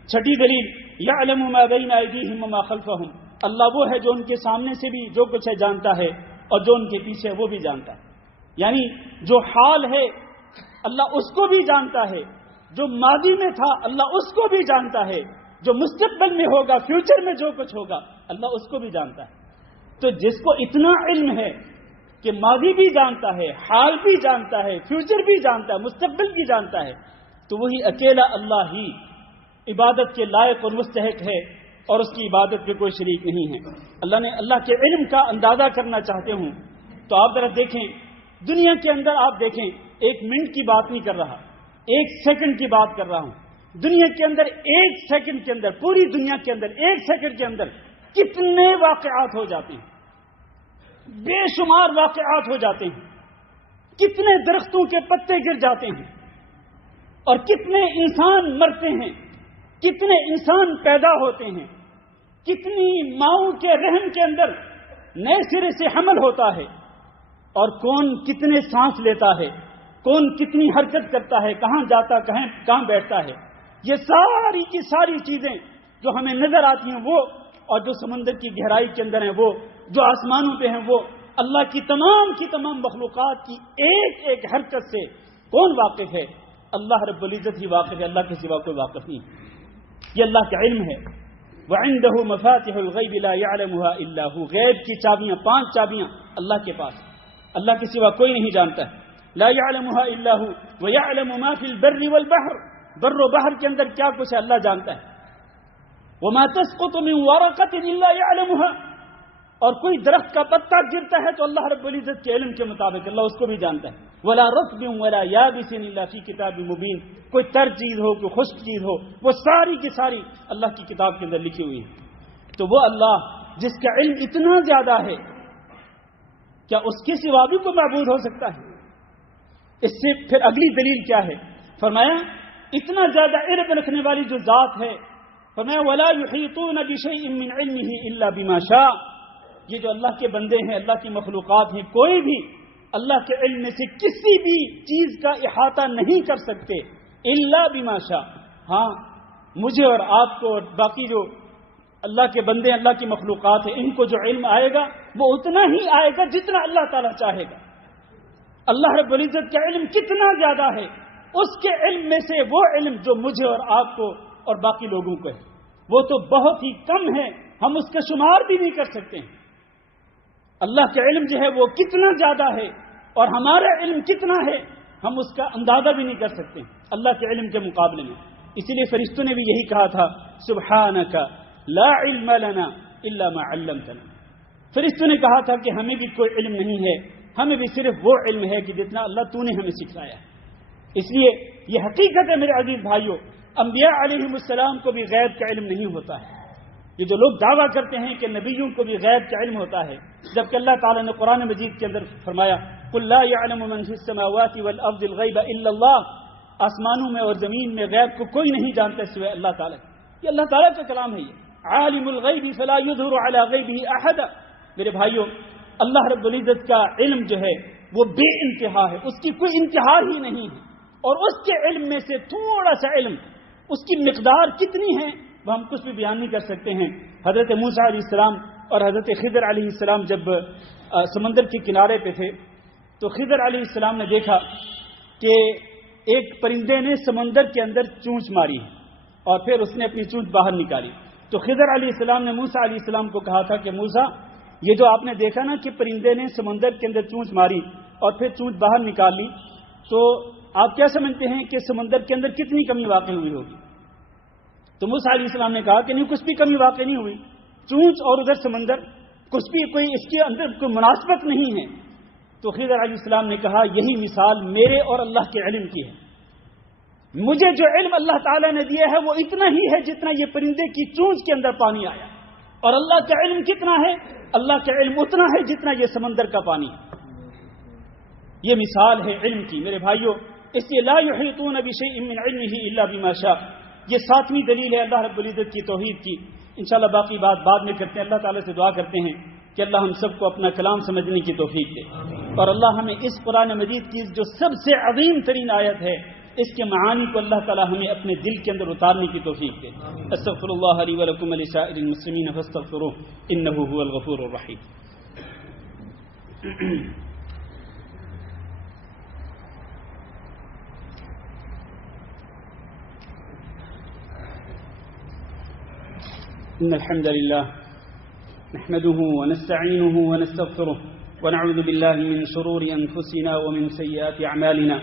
چھٹی دلیل یعلم ما بین ایدیہم وما خلفہم، اللہ وہ ہے جو ان کے سامنے سے بھی جو کچھ ہے جانتا ہے اور جو ان کے پیچھے ہے وہ بھی جانتا ہے۔ یعنی جو حال ہے اللہ اس کو بھی جانتا ہے، جو ماضی میں تھا اللہ اس کو بھی جانتا ہے، جو مستقبل میں ہوگا، فیوچر میں جو کچھ ہوگا اللہ اس کو بھی جانتا ہے۔ تو جس کو اتنا علم ہے کہ ماضی بھی جانتا ہے، حال بھی جانتا ہے، فیوچر بھی جانتا ہے، مستقبل بھی جانتا ہے، تو وہی اکیلا اللہ ہی عبادت کے لائق اور مستحق ہے اور اس کی عبادت میں کوئی شریک نہیں ہے۔ اللہ کے علم کا اندازہ کرنا چاہتے ہوں تو آپ ذرا دیکھیں، دنیا کے اندر آپ دیکھیں، ایک منٹ کی بات نہیں کر رہا، ایک سیکنڈ کی بات کر رہا ہوں۔ دنیا کے اندر ایک سیکنڈ کے اندر، پوری دنیا کے اندر ایک سیکنڈ کے اندر کتنے واقعات ہو جاتے ہیں، بے شمار واقعات ہو جاتے ہیں، کتنے درختوں کے پتے گر جاتے ہیں اور کتنے انسان مرتے ہیں، کتنے انسان پیدا ہوتے ہیں، کتنی ماؤں کے رحم کے اندر نئے سرے سے حمل ہوتا ہے، اور کون کتنے سانس لیتا ہے، کون کتنی حرکت کرتا ہے، کہاں جاتا کہاں بیٹھتا ہے، یہ ساری کی ساری چیزیں جو ہمیں نظر آتی ہیں وہ، اور جو سمندر کی گہرائی کے اندر ہیں وہ، جو آسمانوں پہ ہیں وہ، اللہ کی تمام مخلوقات کی ایک ایک حرکت سے کون واقف ہے؟ اللہ رب العزت ہی واقف ہے، اللہ کے سوا کوئی واقف نہیں۔ یہ اللہ کا علم ہے۔ وعنده مفاتح الغیب لا يعلمها الا هو، غیب کی چابیاں، 5 چابیاں اللہ کے پاس، اللہ کے سوا کوئی نہیں جانتا ہے۔ لا يعلمها الا هو ويعلم ما في البر والبحر، بر و بحر کے اندر کیا کچھ ہے اللہ جانتا ہے۔ وما تسقط من ورقة الا يعلمها، اور کوئی درخت کا پتا گرتا ہے تو اللہ رب العزت کے علم کے مطابق اللہ اس کو بھی جانتا ہے۔ ولا رطب ولا یابس الا فی کتاب مبین، کوئی تر چیز ہو کوئی خشک چیز ہو وہ ساری کی ساری اللہ کی کتاب کے اندر لکھی ہوئی ہے۔ تو وہ اللہ جس کا علم اتنا زیادہ ہے، کیا اس کے سوا بھی کوئی معبود ہو سکتا ہے؟ اس سے پھر اگلی دلیل کیا ہے؟ فرمایا اتنا زیادہ علم رکھنے والی جو ذات ہے، فرمایا ولا یحیطون بشیء من علمه الا بما شاء، یہ جو اللہ کے بندے ہیں، اللہ کی مخلوقات ہیں، کوئی بھی اللہ کے علم میں سے کسی بھی چیز کا احاطہ نہیں کر سکتے الا بما شاء، ہاں مجھے اور آپ کو اور باقی جو اللہ کے بندے اللہ کی مخلوقات ہیں ان کو جو علم آئے گا وہ اتنا ہی آئے گا جتنا اللہ تعالیٰ چاہے گا۔ اللہ رب العزت کا علم کتنا زیادہ ہے، اس کے علم میں سے وہ علم جو مجھے اور آپ کو اور باقی لوگوں کو ہے وہ تو بہت ہی کم ہے، ہم اس کا شمار بھی نہیں کر سکتے ہیں۔ اللہ کا علم جو ہے وہ کتنا زیادہ ہے اور ہمارا علم کتنا ہے ہم اس کا اندازہ بھی نہیں کر سکتے اللہ کے علم کے مقابلے میں۔ اسی لیے فرشتوں نے بھی یہی کہا تھا سبحانک لا علم لنا الا ما علمتنا، فرشتوں نے کہا تھا کہ ہمیں بھی کوئی علم نہیں ہے ہمیں بھی صرف وہ علم ہے کہ جتنا اللہ تو نے ہمیں سکھلایا ہے۔ اس لیے یہ حقیقت ہے میرے عزیز بھائیوں، انبیاء علیہم السلام کو بھی غیب کا علم نہیں ہوتا ہے۔ یہ جو لوگ دعویٰ کرتے ہیں کہ نبیوں کو بھی غیب کا علم ہوتا ہے، جبکہ اللہ تعالیٰ نے قرآن مجید کے اندر فرمایا قُلْ لَا يَعْلَمُ مَنْ فِي السَّمَاوَاتِ وَالْأَرْضِ الْغَيْبَ إِلَّا اللَّهُ، آسمانوں میں اور زمین میں غیب کو کوئی نہیں جانتا سوائے اللہ تعالیٰ۔ یہ اللہ تعالیٰ کا کلام ہے، یہ عالم الغیب فلا یظہر علی غیبہ احدا۔ میرے بھائیوں، اللہ رب العزت کا علم جو ہے وہ بے انتہا ہے، اس کی کوئی انتہا ہی نہیں ہے، اور اس کے علم میں سے تھوڑا سا علم، اس کی مقدار کتنی ہے وہ ہم کچھ بھی بیان نہیں کر سکتے ہیں۔ حضرت موسیٰ علیہ السلام اور حضرت خضر علیہ السلام جب سمندر کے کنارے پہ تھے تو خضر علیہ السلام نے دیکھا کہ ایک پرندے نے سمندر کے اندر چونچ ماری اور پھر اس نے اپنی چونچ باہر نکالی۔ تو خضر علیہ السلام نے موسیٰ علیہ السلام کو کہا تھا کہ موسیٰ، یہ جو آپ نے دیکھا نا کہ پرندے نے سمندر کے اندر چونچ ماری اور پھر چونچ باہر نکال لی، تو آپ کیا سمجھتے ہیں کہ سمندر کے اندر کتنی کمی واقع ہوئی ہوگی؟ تو موسیٰ علیہ السلام نے کہا کہ نہیں، کچھ بھی کمی واقع نہیں ہوئی، چونچ اور ادھر سمندر، کچھ بھی کوئی اس کے اندر کوئی مناسبت نہیں ہے۔ تو خضر علیہ السلام نے کہا یہی مثال میرے اور اللہ کے علم کی ہے، مجھے جو علم اللہ تعالیٰ نے دیا ہے وہ اتنا ہی ہے جتنا یہ پرندے کی چونچ کے اندر پانی آیا، اور اللہ کا علم کتنا ہے؟ اللہ کا علم اتنا ہے جتنا یہ سمندر کا پانی ہے۔ یہ مثال ہے علم کی میرے بھائیوں، اس لیے لا یحیطون بشیء من علمہ الا بما شاء، یہ 7ویں دلیل ہے اللہ رب العزت کی توحید کی۔ انشاءاللہ باقی بات بعد میں کرتے ہیں، اللہ تعالیٰ سے دعا کرتے ہیں کہ اللہ ہم سب کو اپنا کلام سمجھنے کی توفیق دے، اور اللہ ہمیں اس قرآن مجید کی جو سب سے عظیم ترین آیت ہے اس کے معانی کو اللہ تعالیٰ ہمیں اپنے دل کے اندر اتارنے کی توفیق دے۔ استغفر اللہ لی ولکم ولسائر المسلمین فاستغفروہ انہ هو الغفور الرحیم۔ ان الحمد لله نحمده ونستعينه ونستغفره ونعوذ بالله من شرور انفسنا ومن سيئات اعمالنا،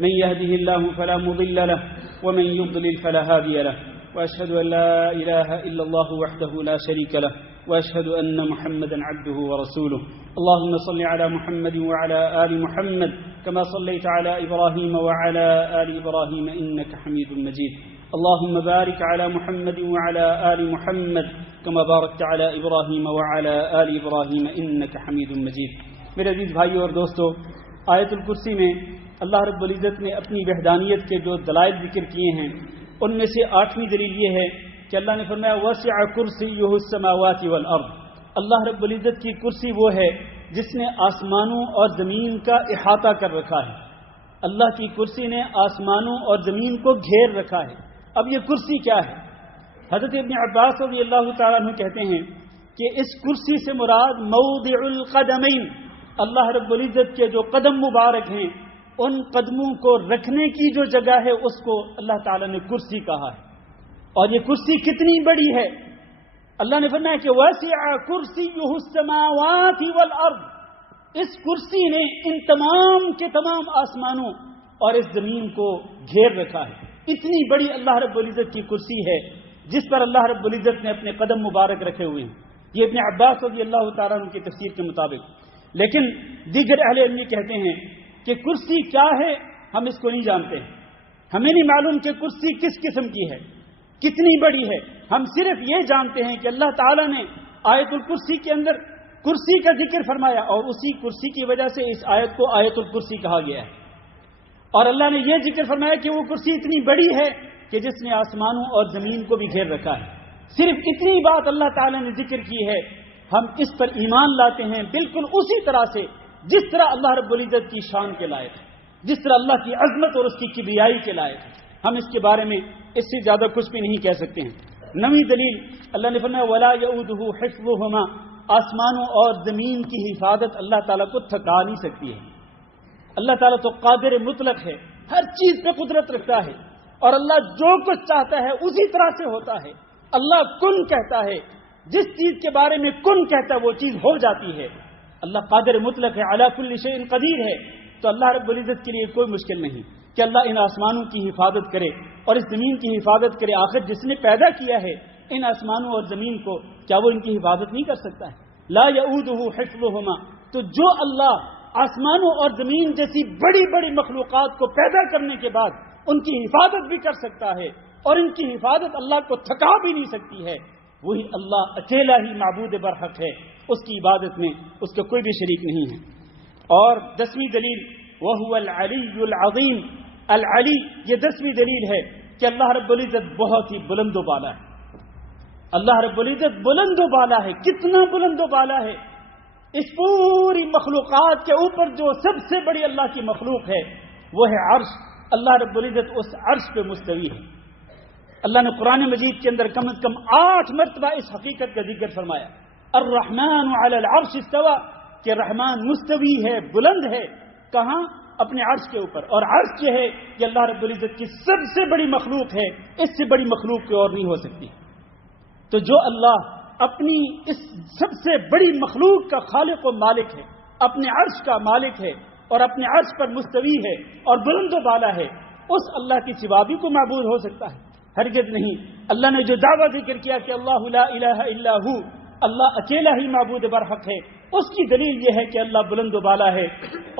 من يهده الله فلا مضل له ومن يضلل فلا هادي له، واشهد ان لا اله الا الله وحده لا شريك له، واشهد ان محمدا عبده ورسوله۔ اللهم صل على محمد وعلى ال محمد كما صليت على ابراهيم وعلى ال ابراهيم انك حميد مجيد۔ اللهم بارك على محمد وعلى آل محمد كما باركت على إبراهيم وعلى آل إبراهيم إنك حميد مجيد۔ میرے عزیز بھائیو اور دوستو، آیت الکرسی میں اللہ رب العزت نے اپنی وحدانیت کے جو دلائل ذکر کیے ہیں ان میں سے 8ویں دلیل یہ ہے کہ اللہ نے فرمایا وسع کرسیہ السماوات والارض، اللہ رب العزت کی کرسی وہ ہے جس نے آسمانوں اور زمین کا احاطہ کر رکھا ہے۔ اللہ کی کرسی نے آسمانوں اور زمین کو گھیر رکھا ہے۔ اب یہ کرسی کیا ہے؟ حضرت ابن عباس رضی اللہ تعالیٰ عنہ کہتے ہیں کہ اس کرسی سے مراد موضع القدمین، اللہ رب العزت کے جو قدم مبارک ہیں ان قدموں کو رکھنے کی جو جگہ ہے اس کو اللہ تعالیٰ نے کرسی کہا ہے۔ اور یہ کرسی کتنی بڑی ہے؟ اللہ نے فرمایا کہ وسع کرسیہ السماوات والارض، اس کرسی نے ان تمام کے تمام آسمانوں اور اس زمین کو گھیر رکھا ہے۔ اتنی بڑی اللہ رب العزت کی کرسی ہے جس پر اللہ رب العزت نے اپنے قدم مبارک رکھے ہوئے ہیں۔ یہ ابن عباس رضی اللہ تعالیٰ عنہ کی تفسیر کے مطابق۔ لیکن دیگر اہل علم کہتے ہیں کہ کرسی کیا ہے ہم اس کو نہیں جانتے، ہمیں نہیں معلوم کہ کرسی کس قسم کی ہے، کتنی بڑی ہے۔ ہم صرف یہ جانتے ہیں کہ اللہ تعالیٰ نے آیت الکرسی کے اندر کرسی کا ذکر فرمایا اور اسی کرسی کی وجہ سے اس آیت کو آیت الکرسی کہا گیا ہے۔ اور اللہ نے یہ ذکر فرمایا کہ وہ کرسی اتنی بڑی ہے کہ جس نے آسمانوں اور زمین کو بھی گھیر رکھا ہے۔ صرف اتنی بات اللہ تعالیٰ نے ذکر کی ہے، ہم اس پر ایمان لاتے ہیں بالکل اسی طرح سے جس طرح اللہ رب العزت کی شان کے لائق ہے، جس طرح اللہ کی عظمت اور اس کی کبریائی کے لائق ہے۔ ہم اس کے بارے میں اس سے زیادہ کچھ بھی نہیں کہہ سکتے ہیں۔ 9ویں دلیل اللہ نے فرمایا وَلَا يَؤُودُهُ حِفْظُهُمَا، آسمانوں اور زمین کی حفاظت اللہ تعالیٰ کو تھکا نہیں سکتی ہے۔ اللہ تعالیٰ تو قادر مطلق ہے، ہر چیز پہ قدرت رکھتا ہے، اور اللہ جو کچھ چاہتا ہے اسی طرح سے ہوتا ہے۔ اللہ کن کہتا ہے، جس چیز کے بارے میں کن کہتا ہے وہ چیز ہو جاتی ہے۔ اللہ قادر مطلق ہے، علی کل شیء قدیر ہے، تو اللہ رب العزت کے لیے کوئی مشکل نہیں کہ اللہ ان آسمانوں کی حفاظت کرے اور اس زمین کی حفاظت کرے۔ آخر جس نے پیدا کیا ہے ان آسمانوں اور زمین کو، کیا وہ ان کی حفاظت نہیں کر سکتا ہے؟ لا یؤودہ حفظہما، تو جو اللہ آسمانوں اور زمین جیسی بڑی بڑی مخلوقات کو پیدا کرنے کے بعد ان کی حفاظت بھی کر سکتا ہے، اور ان کی حفاظت اللہ کو تھکا بھی نہیں سکتی ہے، وہی اللہ اکیلا ہی معبود برحق ہے، اس کی عبادت میں اس کا کوئی بھی شریک نہیں ہے۔ اور 10ویں دلیل وَهُوَ الْعَلِيُّ الْعَظِيمُ، العلی، یہ 10ویں دلیل ہے کہ اللہ رب العزت بہت ہی بلند و بالا ہے۔ اللہ رب العزت بلند و بالا ہے۔ کتنا بلند و بالا ہے؟ اس پوری مخلوقات کے اوپر جو سب سے بڑی اللہ کی مخلوق ہے وہ ہے عرش۔ اللہ رب العزت اس عرش پہ مستوی ہے۔ اللہ نے قرآن مجید کے اندر کم از کم 8 مرتبہ اس حقیقت کا ذکر فرمایا، الرحمن علی العرش استوى، کہ رحمان مستوی ہے، بلند ہے۔ کہاں؟ اپنے عرش کے اوپر۔ اور عرش یہ ہے کہ اللہ رب العزت کی سب سے بڑی مخلوق ہے، اس سے بڑی مخلوق کوئی اور نہیں ہو سکتی۔ تو جو اللہ اپنی اس سب سے بڑی مخلوق کا خالق و مالک ہے، اپنے عرش کا مالک ہے اور اپنے عرش پر مستوی ہے اور بلند و بالا ہے، اس اللہ کی سوا بھی کوئی معبود ہو سکتا ہے؟ ہرگز نہیں۔ اللہ نے جو دعویٰ ذکر کیا کہ اللہ لا الہ الا ہو، اللہ اکیلا ہی معبود برحق ہے، اس کی دلیل یہ ہے کہ اللہ بلند و بالا ہے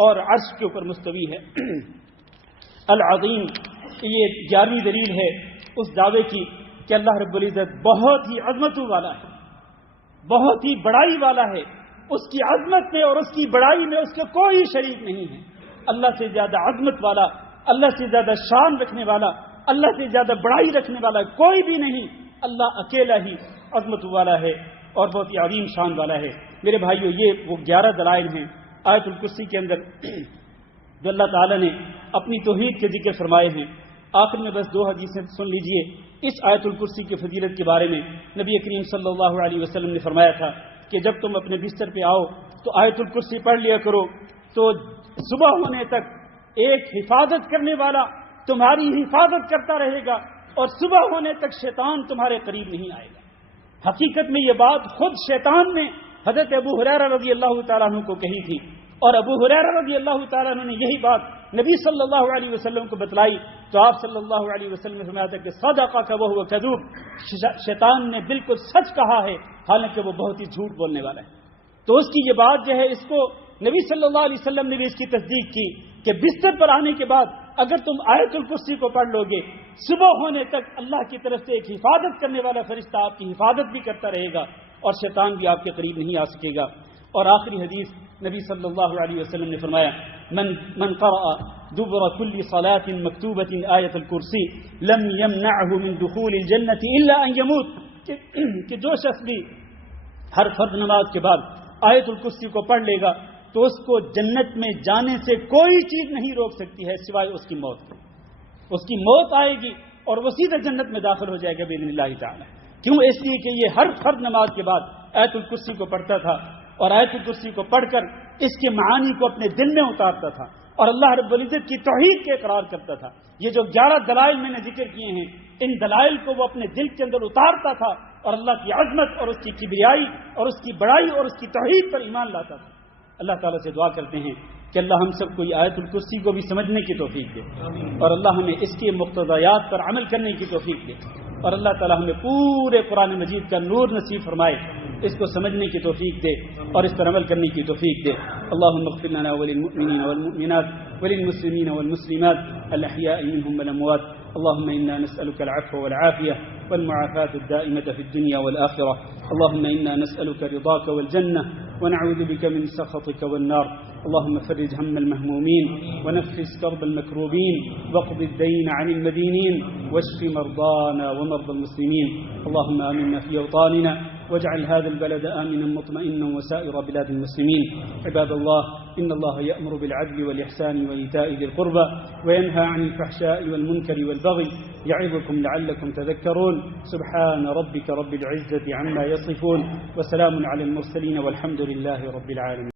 اور عرش کے اوپر مستوی ہے۔ العظیم، یہ 11ویں دلیل ہے اس دعوے کی کہ اللہ رب العزت بہت ہی عظمت والا ہے، بہت ہی بڑائی والا ہے۔ اس کی عظمت میں اور اس کی بڑائی میں اس کا کوئی شریک نہیں ہے۔ اللہ سے زیادہ عظمت والا، اللہ سے زیادہ شان رکھنے والا، اللہ سے زیادہ بڑائی رکھنے والا کوئی بھی نہیں۔ اللہ اکیلا ہی عظمت والا ہے اور بہت ہی عظیم شان والا ہے۔ میرے بھائیو، یہ وہ 11 دلائل ہیں آیت الکرسی کے اندر جو اللہ تعالیٰ نے اپنی توحید کے ذکر فرمائے ہیں۔ آخر میں بس 2 حدیثیں سن لیجئے۔ اس آیت الکرسی کی فضیلت کے بارے میں نبی کریم صلی اللہ علیہ وسلم نے فرمایا تھا کہ جب تم اپنے بستر پہ آؤ تو آیت الکرسی پڑھ لیا کرو، تو صبح ہونے تک ایک حفاظت کرنے والا تمہاری حفاظت کرتا رہے گا اور صبح ہونے تک شیطان تمہارے قریب نہیں آئے گا۔ حقیقت میں یہ بات خود شیطان نے حضرت ابو ہریرہ رضی اللہ تعالیٰ عنہ کو کہی تھی، اور ابو ہریرہ رضی اللہ تعالیٰ عنہ نے یہی بات نبی صلی اللہ علیہ وسلم کو بتلائی تو آپ صلی اللہ علیہ وسلم نے فرمایا تھا کہ صدقک وہو کذوب، شیطان نے بالکل سچ کہا ہے حالانکہ وہ بہت ہی جھوٹ بولنے والا ہے۔ تو اس کی یہ بات جو ہے، اس کو نبی صلی اللہ علیہ وسلم نے بھی اس کی تصدیق کی کہ بستر پر آنے کے بعد اگر تم آیت الکرسی کو پڑھ لو گے، صبح ہونے تک اللہ کی طرف سے ایک حفاظت کرنے والا فرشتہ آپ کی حفاظت بھی کرتا رہے گا اور شیطان بھی آپ کے قریب نہیں آ سکے گا۔ اور آخری حدیث نبی صلی اللہ علیہ وسلم نے فرمایا، من قرأ دبر كل صلاة مكتوبة آیت الکرسی لم يمنعه من دخول الجنة الا ان يموت، کہ جو شخص بھی ہر فرض نماز کے بعد آیت الکرسی کو پڑھ لے گا تو اس کو جنت میں جانے سے کوئی چیز نہیں روک سکتی ہے سوائے اس کی موت کے۔ اس کی موت آئے گی اور وہ سیدھا جنت میں داخل ہو جائے گا باذن اللہ تعالی۔ کیوں؟ اس لیے کہ یہ ہر فرض نماز کے بعد آیت الکرسی کو پڑھتا تھا اور آیت الکرسی کو پڑھ کر اس کے معانی کو اپنے دل میں اتارتا تھا اور اللہ رب العزت کی توحید کے اقرار کرتا تھا۔ یہ جو 11 دلائل میں نے ذکر کیے ہیں، ان دلائل کو وہ اپنے دل کے اندر اتارتا تھا اور اللہ کی عظمت اور اس کی کبریائی اور اس کی بڑائی اور اس کی توحید پر ایمان لاتا تھا۔ اللہ تعالیٰ سے دعا کرتے ہیں کہ اللہ ہم سب کو یہ آیت الکرسی کو بھی سمجھنے کی توفیق دے اور اللہ ہمیں اس کے مقتضیات پر عمل کرنے کی توفیق دے، اور اللہ تعالیٰ ہمیں پورے قرآن مجید کا نور نصیب فرمائے، اس کو سمجھنے کی توفیق دے اور اس پر عمل کرنے کی توفیق دے۔ اللهم اغفر لنا وللمؤمنين والمؤمنات وللمسلمين والمسلمات الأحياء منهم والأموات. اللهم إنا نسألك العفو والعافية والمعافاة الدائمة في الدنيا والآخرة. اللهم إنا نسألك رضاك والجنة ونعوذ بك من سخطك والنار. اللهم فرج هم المهمومين ونفس كرب المكروبين واقض الدين عن المدينين واشف مرضانا ومرضى المسلمين. اللهم آمنا في أوطاننا واجعل هذا البلد آمنا مطمئنا وسائر بلاد المسلمين. عباد الله، إن الله يأمر بالعدل والإحسان وإيتاء ذي القربى وينهى عن الفحشاء والمنكر والبغي يعظكم لعلكم تذكرون. سبحان ربك رب العزة عما يصفون وسلام على المرسلين والحمد لله رب العالمين.